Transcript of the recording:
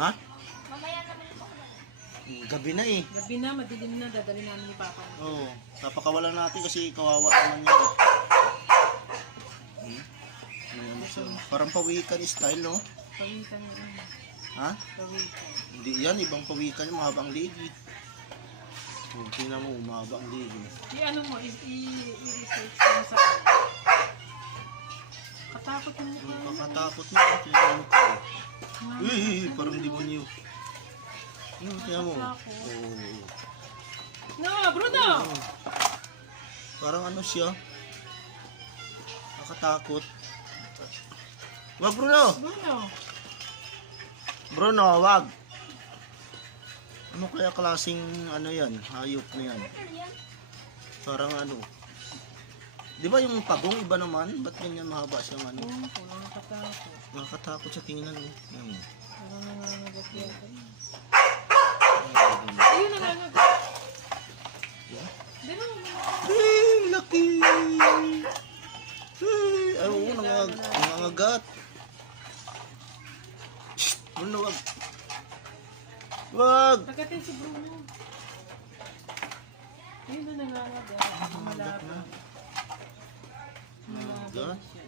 Ha? Mamaya naman po. Gabi na eh. Gabi na, madilim na, dadali namin ni Papa. Oo. Napakawalan natin kasi kawawa naman yun. Ayan, so, parang pawikan style, no? Pawikan na rin. Ha? Pawikan. Hindi yan, ibang pawikan yung mahabang ligi. Oh, tingnan mo, umaba ang ligi. I-ano mo, i-research mo sa katakot mo mukha. Kakatakot mo, tingnan mo ka. Uy, parang demonyo. Tingnan mo. Oh. No, Bruno! Oh. Parang ano siya. Nakatakot. Wag, Bruno! Bruno! Bruno, wag! Ano kaya klaseng ano yan? Hayop na yan. Parang ano. Di ba yung pagong iba naman? Ba't ganyan mahaba siyang ano? Oo, parang nakatakot. Nakakatakot sa tingnan mo. Yan. Parang nangangagat yata. Ay, Ayun, nangangagat. Di ba? laki! Ay, oo, nangangagat. Shhh! Bruno, wag! Wag! Nagatin si Bruno. Ayun na nangangagat. Nangangagat na. Malabo. Malabo Nangangagat? siya.